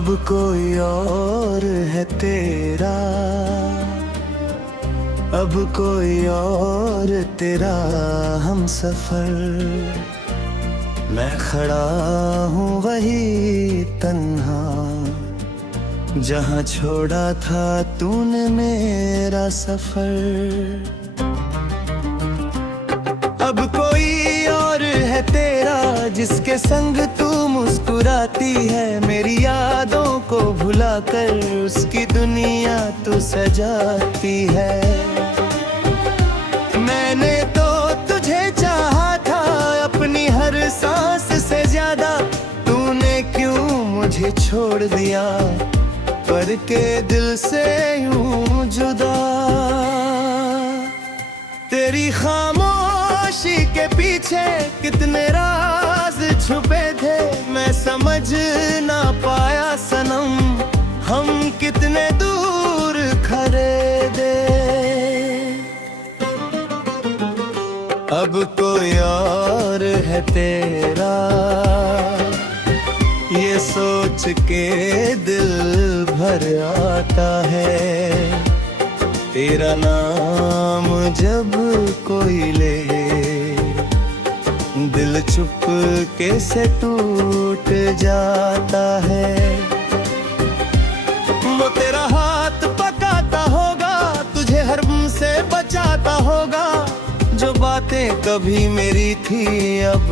अब कोई और है तेरा, अब कोई और तेरा हम सफर। मैं खड़ा हूँ वही तन्हा जहाँ छोड़ा था तूने मेरा सफर। अब कोई और है तेरा जिसके संग तू मुस्कुराती है, मेरी यादों को भुलाकर उसकी दुनिया तू सजाती है। मैंने तो तुझे चाहा था अपनी हर सांस से ज्यादा, तूने क्यों मुझे छोड़ दिया करके दिल से यूं जुदा। तेरी खामोशी के पीछे कितने राज छुपे थे, मैं समझ ना पाया सनम हम कितने दूर खड़े थे। अब कोई और है तेरा, ये सोच के दिल भर आता है। तेरा नाम जब कोई ले दिल चुप कैसे टूट जाता है। वो तेरा हाथ पकाता होगा, तुझे हरम से बचाता होगा। जो बातें कभी मेरी थी अब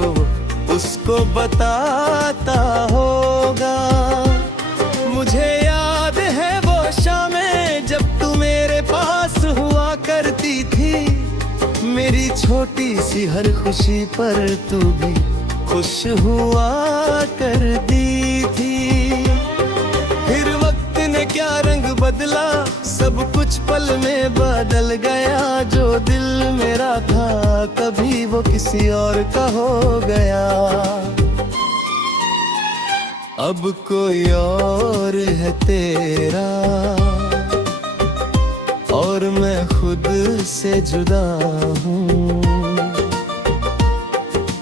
उसको बताता होगा। मुझे याद है वो शामें जब तू मेरे पास हुआ करती थी, मेरी छोटी सी हर खुशी पर तू भी खुश हुआ करती थी। फिर वक्त ने क्या रंग बदला, सब कुछ पल में बदल गया। जो दिल मेरा था कभी वो किसी और का हो गया। अब कोई और है तेरा और मैं खुद से जुदा हूँ।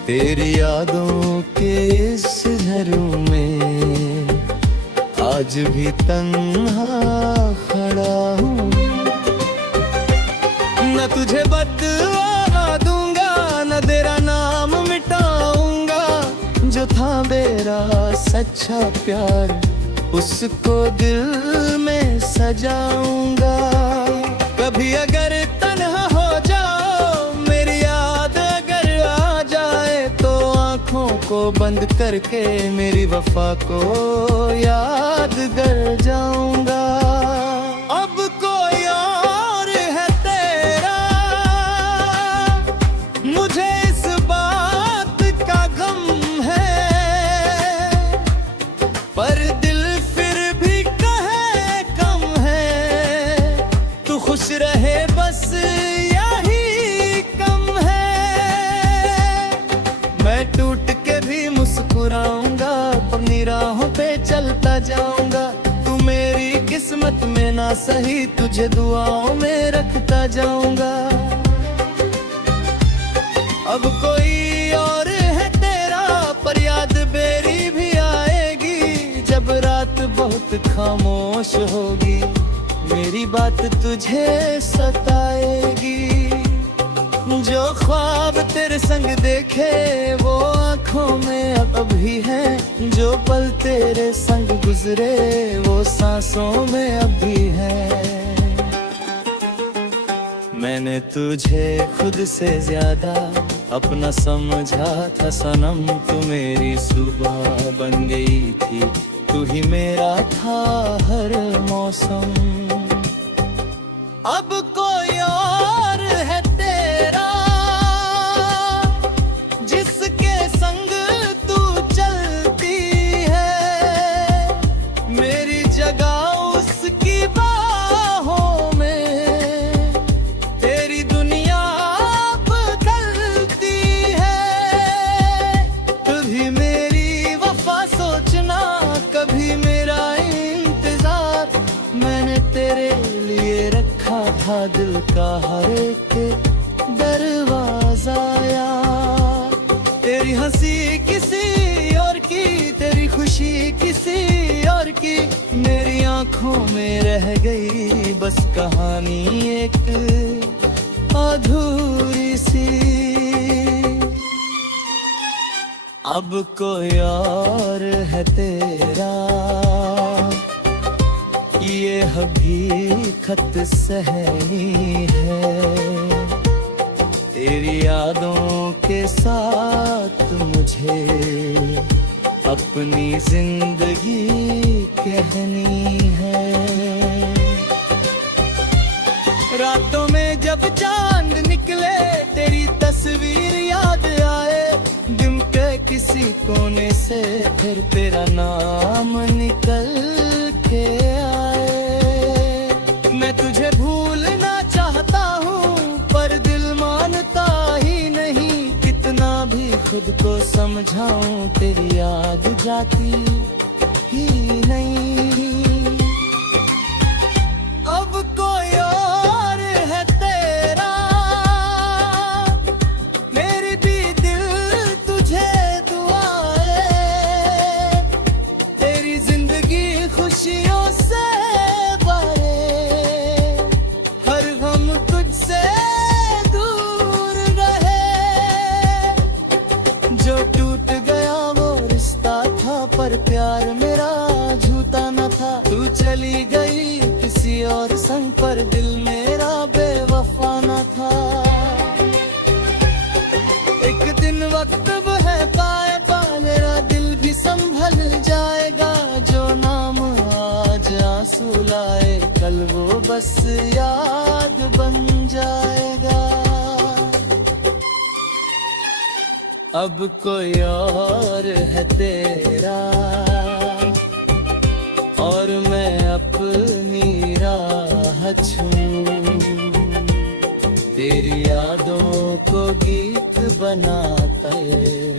तेरी यादों के इस घर में आज भी तन्हा खड़ा हूँ। न तुझे बदला दूंगा, न तेरा नाम मिटाऊंगा। जो था मेरा सच्चा प्यार उसको दिल में सजाऊंगा। कभी अगर तन्हा हो जाओ, मेरी याद अगर आ जाए, तो आँखों को बंद करके मेरी वफा को याद कर जाऊंगा। अब कोई और है तेरा, मुझे इस बात का गम है, पर दिल फिर भी कहे कम है। तू खुश रहे बस यही कम है। मैं टूट के भी मुस्कुराऊंगा, अपनी राहों पे चलता जाऊंगा। तू मेरी किस्मत में ना सही, तुझे दुआओं में रखता जाऊंगा। अब कोई और है तेरा, पर याद मेरी भी आएगी जब रात बहुत खामोश होगी। मेरी बात तुझे सताएगी। जो ख्वाब तेरे संग देखे वो आँखों में अब भी है। जो पल तेरे संग गुजरे वो सांसों में अब भी है। मैंने तुझे खुद से ज्यादा अपना समझा था सनम। तू मेरी सुबह बन गई थी, तू ही मेरा था हर मौसम। अब कोई और है तेरा, जिसके संग तू चलती है। मेरी जगह उसकी बाहों में, तेरी दुनिया बदलती है। कभी मेरी वफा सोचना, कभी मेरा इंतजार। मैंने तेरे लिए रखा था दिल का हर एक दरवाजा यार। तेरी हंसी किसी और की, तेरी खुशी किसी और की मेरी आंखों में रह गई बस कहानी एक अधूरी सी। अब कोई और है तेरा, ये हकीकत सहनी है। तेरी यादों के साथ मुझे अपनी जिंदगी कहनी है। रातों में जब चांद निकले तेरी तस्वीर याद आए, दिन के किसी कोने से फिर तेरा नाम निकल के आए। मैं तुझे भूलना चाहता हूँ पर दिल मानता ही नहीं, कितना भी खुद को समझाऊं तेरी याद जाती ही नहीं। अब कोई और है तेरा, मेरी भी दिल तुझे दुआ है। तेरी जिंदगी खुशियों से भरे, हर गम तुझसे दूर रहे। जो टूट गया वो रिश्ता था पर प्यार मेरा झूठा न था। तू चली गई किसी और संग पर दिल मेरा बेवफा न था। एक दिन वक्त है पाए पा मेरा दिल भी संभल जाएगा। जो नाम आज आंसू लाए कल वो बस याद बन जाएगा। अब कोई और है तेरा और मैं अपनी राह छूं। तेरी यादों को गीत बनाता है,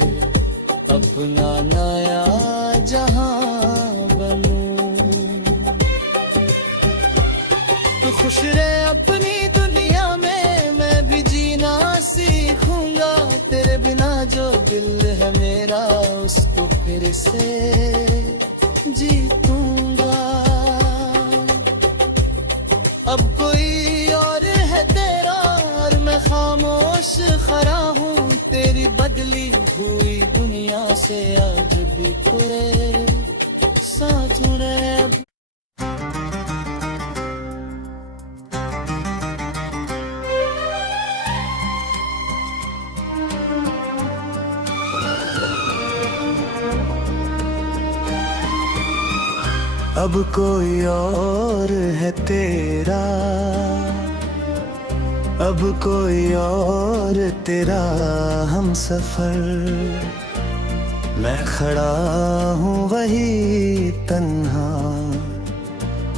अपना नया जहां बनूं। तू खुश रहे अपनी दुनिया में, मैं भी जीना सीखूंगा। तेरे बिना जो दिल है मेरा उसको फिर से जीतूंगा। अब कोई और है तेरा और मैं खामोश खड़ा हूँ। तेरी बदली हुई दुनिया से आज भी पूरे साथ रहे। अब कोई और है तेरा, अब कोई और तेरा हम सफर। मैं खड़ा हूँ वही तन्हा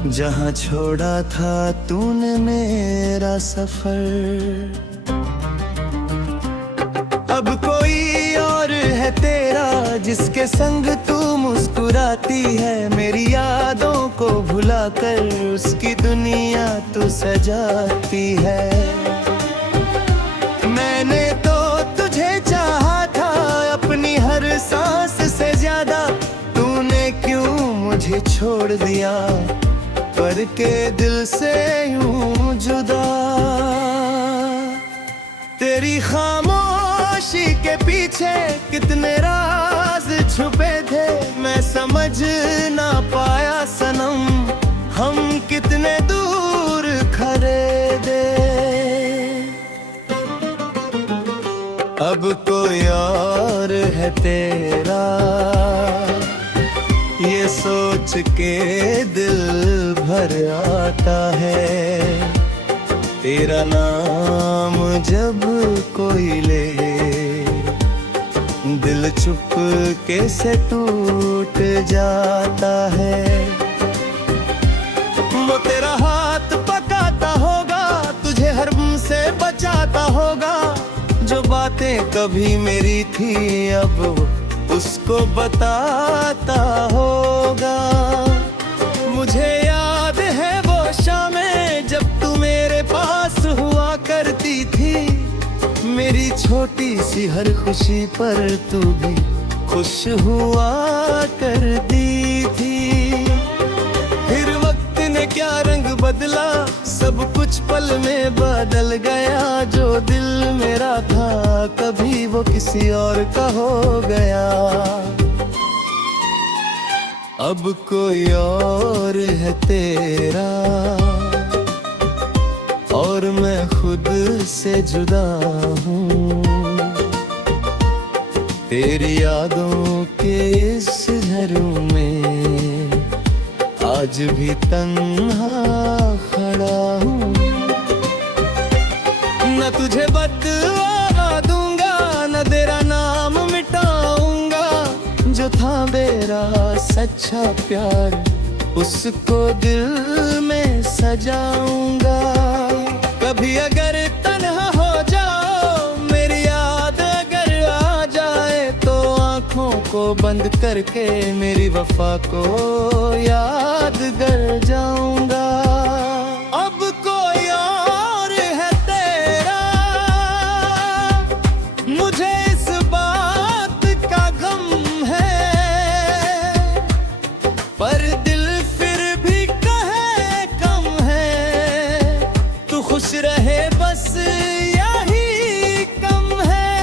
जहाँ छोड़ा था तूने मेरा सफर। अब कोई और है तेरा जिसके संग तू मुस्कुराती है। मेरी यादों को भुलाकर उसकी दुनिया तू सजाती है। मैंने तो तुझे चाहा था अपनी हर सांस से ज्यादा। तूने क्यों मुझे छोड़ दिया करके दिल से यूं जुदा। तेरी खामोशी के पीछे कितने राज छुपे थे, मैं समझ ना पाया सनम हम कितने दूर खड़े थे। अब कोई और है तेरा, ये सोच के दिल भर आता है। तेरा नाम जब कोई ले दिल चुप कैसे टूट जाता है। वो तेरा हाथ पकाता होगा, तुझे हर से बचाता होगा। जो बातें कभी मेरी थी अब उसको बताता होगा। मुझे याद है वो शामें जब तू मेरे पास हुआ करती थी। मेरी छोटी सी हर खुशी पर तू भी खुश हुआ करती थी। बदला, सब कुछ पल में बदल गया। जो दिल मेरा था कभी वो किसी और का हो गया। अब कोई और है तेरा और मैं खुद से जुदा हूँ। तेरी यादों के इस घर में आज भी तन्हा खड़ा हूँ। न तुझे बदला दूंगा, न तेरा नाम मिटाऊंगा। जो था मेरा सच्चा प्यार उसको दिल में सजाऊंगा। कभी अगर तन्हा हो जाओ, मेरी याद अगर आ जाए, तो आँखों को बंद करके मेरी वफा को याद कर जाऊंगा। अब कोई और है तेरा, मुझे इस बात का गम है, पर दिल फिर भी कहे कम है। तू खुश रहे बस यही कम है।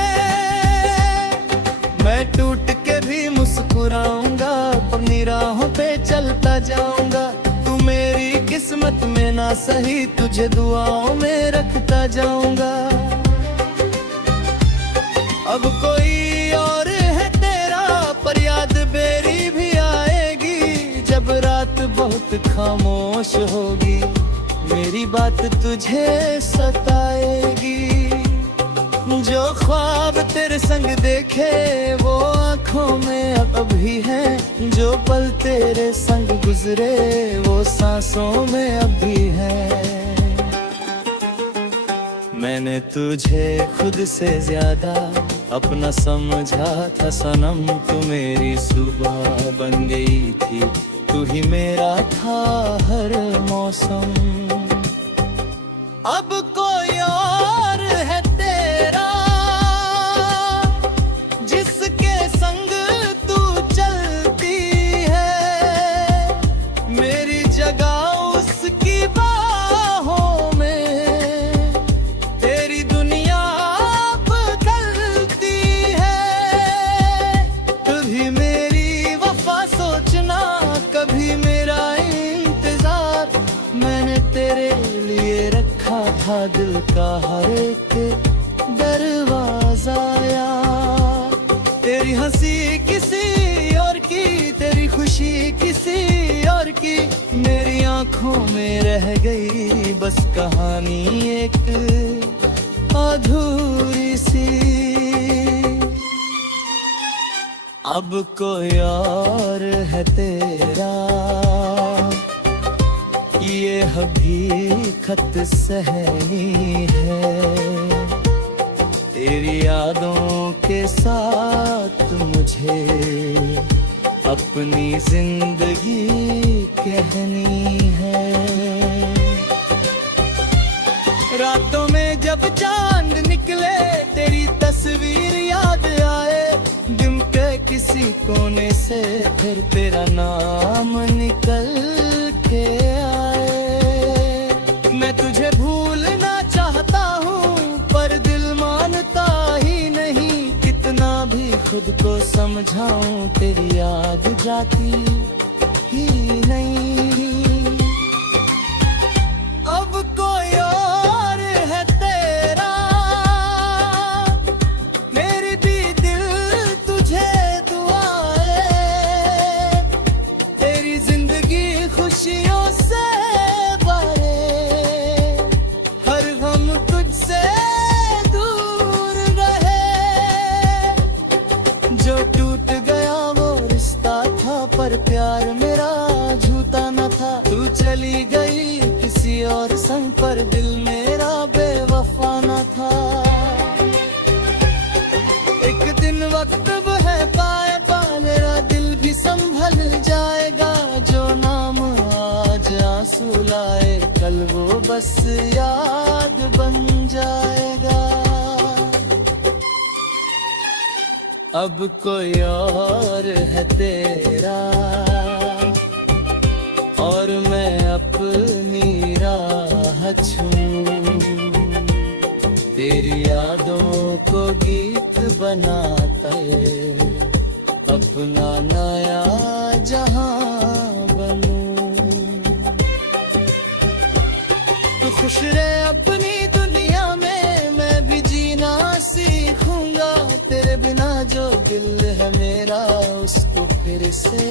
मैं टूट के भी मुस्कुराऊंगा, अपनी राहों पे चलता जाऊंगा। तू मेरी किस्मत में ना सही, तुझे दुआओं में रखता जाऊंगा। अब कोई और है तेरा, पर याद मेरी भी आएगी। जब रात बहुत खामोश होगी, मेरी बात तुझे सताएगी। जो ख्वाब तेरे संग देखे वो आँखों में अब भी है। जो पल तेरे संग गुजरे वो सांसों में अब भी है। मैंने तुझे खुद से ज्यादा अपना समझा था सनम। तू मेरी सुबह बन गई थी, तू ही मेरा था हर मौसम। अब कोई और है तेरा, जिसके संग तू चलती है। मेरी जगह उसकी बाहों में, तेरी दुनिया बदलती है। कभी मेरी वफा सोचना, कभी मेरा इंतजार। मैंने तेरे लिए रखा था दिल का हर एक दरवाजा। तेरी हंसी किसी और की, तेरी खुशी किसी और की। मेरी आंखों में रह गई बस कहानी एक अधूरी सी। अब कोई और है तेरा, ये हकीकत सहनी है। तेरी यादों के साथ मुझे अपनी जिंदगी कहनी है। रातों में जब चांद निकले, तेरी तस्वीर याद आए। दिन के किसी कोने से फिर तेरा नाम निकल के आए। मैं तुझे भूलना चाहता हूँ, पर दिल मानता ही नहीं। कितना भी खुद को समझाऊं, तेरी याद जाती ही नहीं। अब कोई और है तेरा, मेरी भी दिल तुझे दुआएं। तेरी जिंदगी खुशियों से पर प्यार मेरा झूठा न था। तू चली गई किसी और संग, पर दिल मेरा बेवफा न था। एक दिन वक्त है पाए पा, मेरा दिल भी संभल जाएगा। जो नाम आज आंसू लाए, कल वो बस याद बन जाएगा। अब कोई और है तेरा और मैं अपनी राह छूं, तेरी यादों को गीत बनाता है, अपना नया जहां बनूं। तू खुश रहे अपनी दुनिया में, मैं भी जीना सीखूंगा। तेरे बिना जो दिल है मेरा, उसको फिर से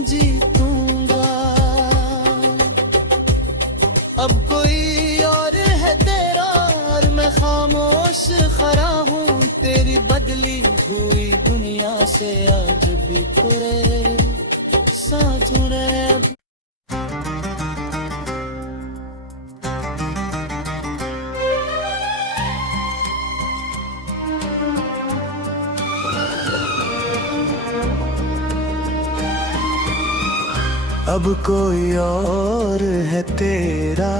जीतूंगा। अब कोई और है तेरा और मैं खामोश खड़ा हूँ। तेरी बदली हुई दुनिया से आज भी पूरे साथ रहे। अब कोई और है तेरा,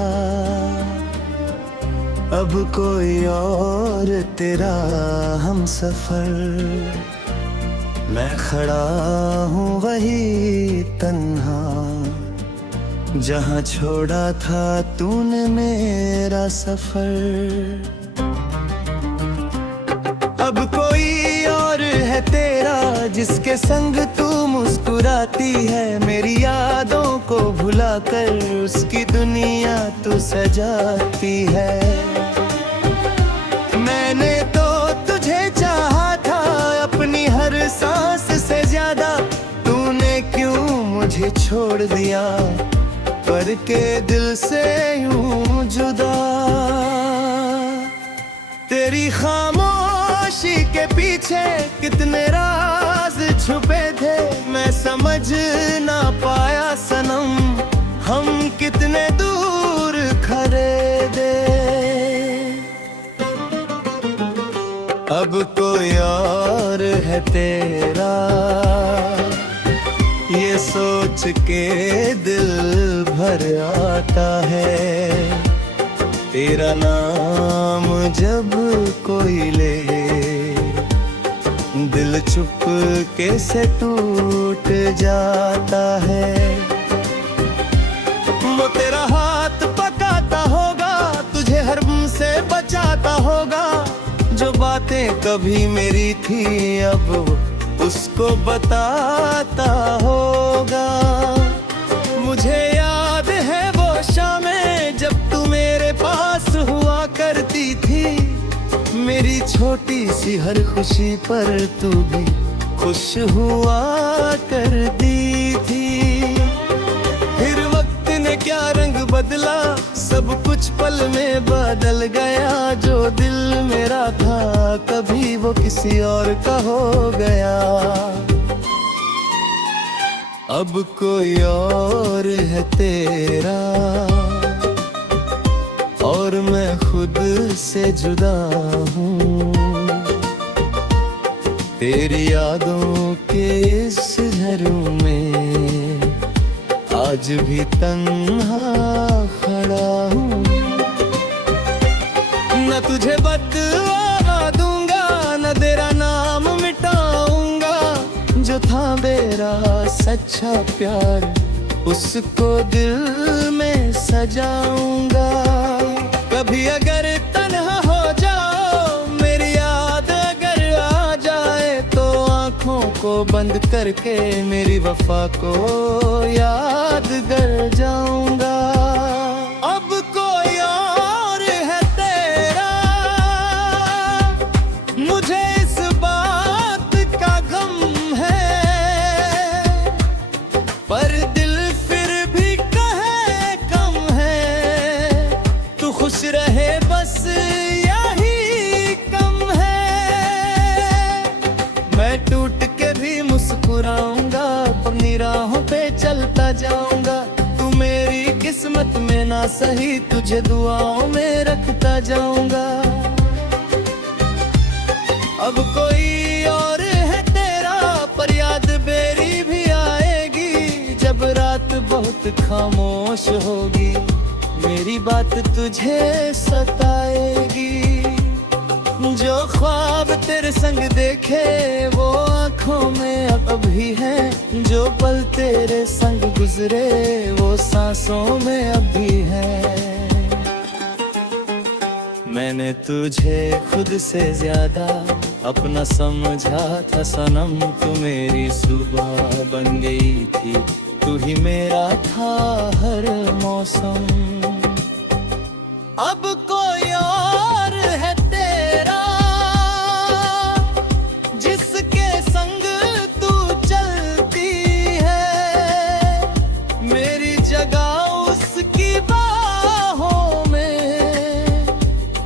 अब कोई और तेरा हम सफर। मैं खड़ा हूँ वही तन्हा, जहाँ छोड़ा था तूने मेरा सफर। अब कोई और है तेरा, जिसके संग तू मुस्कुराती है। मेरी यादों को भुलाकर उसकी दुनिया तू सजाती है। मैंने तो तुझे चाहा था अपनी हर सांस से ज्यादा। तूने क्यों मुझे छोड़ दिया, करके दिल से यूं जुदा। तेरी खामोशी के पीछे कितने राज छुपे थे, मैं समझ ना पाया सनम, हम कितने दूर खड़े थे। अब कोई और है तेरा, ये सोच के दिल भर आता है। तेरा नाम जब कोई ले, दिल चुप कैसे टूट जाता है। वो तेरा हाथ पकाता होगा, तुझे हरम से बचाता होगा। जो बातें कभी मेरी थी, अब उसको बताता होगा। मुझे याद है वो शामें जब तू मेरे पास हुआ करती थी। मेरी छोटी सी हर खुशी पर तू भी खुश हुआ करती थी। फिर वक्त ने क्या रंग बदला, सब कुछ पल में बदल गया। जो दिल मेरा था कभी वो किसी और का हो गया। अब कोई और है तेरा और मैं खुद से जुदा हूँ। तेरी यादों के इस घर में आज भी तन्हा खड़ा हूँ। न तुझे बदला दूंगा, न तेरा नाम मिटाऊंगा। जो था मेरा सच्चा प्यार, उसको दिल में सजाऊंगा। कभी अगर तन्हा हो जाओ, मेरी याद अगर आ जाए, तो आँखों को बंद करके मेरी वफा को याद कर जाऊंगा। अब कोई और है तेरा, मुझे इस बात का गम है, पर दिल फिर भी कहे कम है। तू खुश रहे बस यही कम है। मैं टूट के भी मुस्कुराऊंगा, अपनी राहों पे चलता जाऊंगा। तू मेरी किस्मत में ना सही, तुझे दुआओं में रखता जाऊंगा। अब कोई और है तेरा, पर याद मेरी भी आएगी। जब रात बहुत खामोश होगी, मेरी बात तुझे सताएगी। जो ख्वाब तेरे संग देखे, वो आँखों में अब भी है। जो पल तेरे संग गुजरे, वो सांसों में अब भी है। मैंने तुझे खुद से ज्यादा अपना समझा था सनम, तू मेरी सुबह बन गई थी, तू ही मेरा था हर मौसम। अब कोई और है तेरा जिसके संग तू चलती है, मेरी जगह उसकी बाहों में,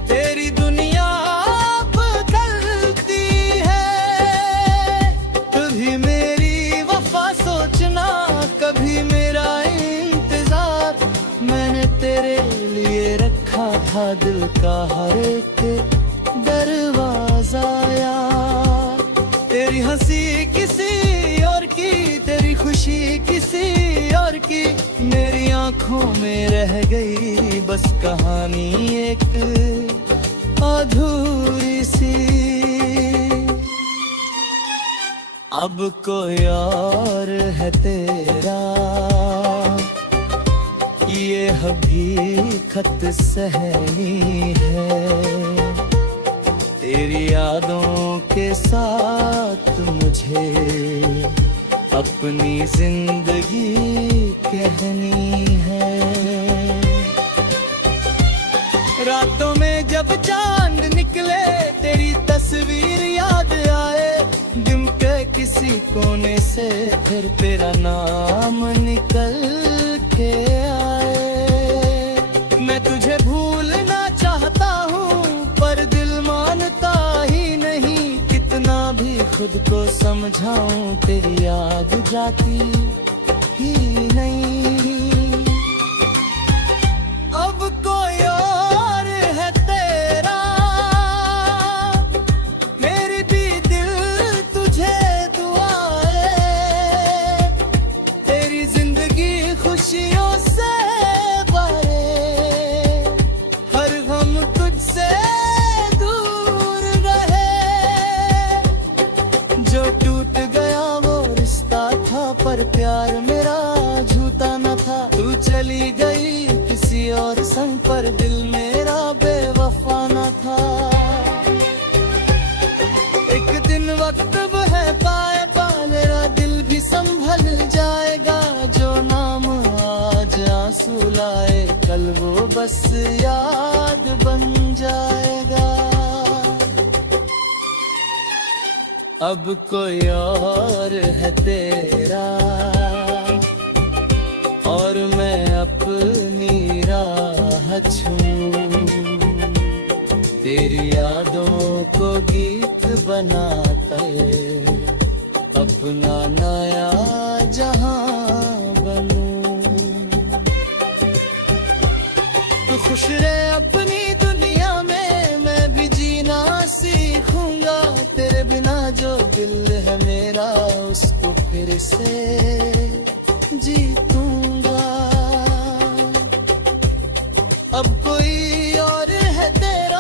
तेरी दुनिया बदलती है। कभी मेरी वफा सोचना, कभी मेरा इंतजार, मैंने तेरे लिए रखा था दिल का हर एक दरवाजा यार। तेरी हंसी किसी और की, तेरी खुशी किसी और की, मेरी आंखों में रह गई बस कहानी एक अधूरी सी। अब कोई और है तेरा, ये हकीकत सहनी है, तेरी यादों के साथ मुझे अपनी जिंदगी कहनी है। रातों में जब चांद निकले, तेरी तस्वीर याद आए, दिन के किसी कोने से फिर तेरा नाम निकल के आए। मैं तुझे भूलना चाहता हूँ पर दिल मानता ही नहीं, कितना भी खुद को समझाऊं तेरी याद जाती ही नहीं। अब कोई और है तेरा, मेरी भी दिल तुझे दुआएं, तेरी जिंदगी खुशियों से पर प्यार मेरा झूठा न था। तू चली गई किसी और संग पर दिल मेरा बेवफा न था। एक दिन वक्त है पाए पा मेरा दिल भी संभल जाएगा, जो नाम आज आंसू लाए कल वो बस याद बन जाएगा। अब कोई और है तेरा और मैं अपनी राह छूं, तेरी यादों को गीत बनाकर अपना नया जहां बनूं। तू खुश रहे अपनी दुनिया में, मैं भी जीना सीखूंगा, तेरे बिना जो दिल है मेरा उसको फिर से जीतूंगा। अब कोई और है तेरा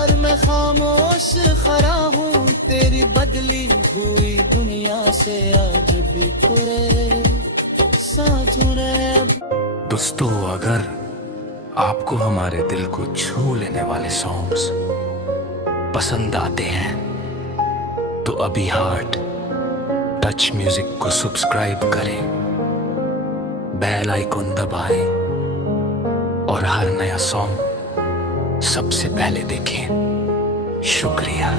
और मैं खामोश खड़ा हूँ, तेरी बदली हुई दुनिया से आज भी पूरे साथ रहे। दोस्तों, अगर आपको हमारे दिल को छू लेने वाले सॉन्ग्स पसंद आते हैं तो अभी हार्ट टच म्यूजिक को सब्सक्राइब करें, बेल आइकॉन दबाएं और हर नया सॉन्ग सबसे पहले देखें। शुक्रिया।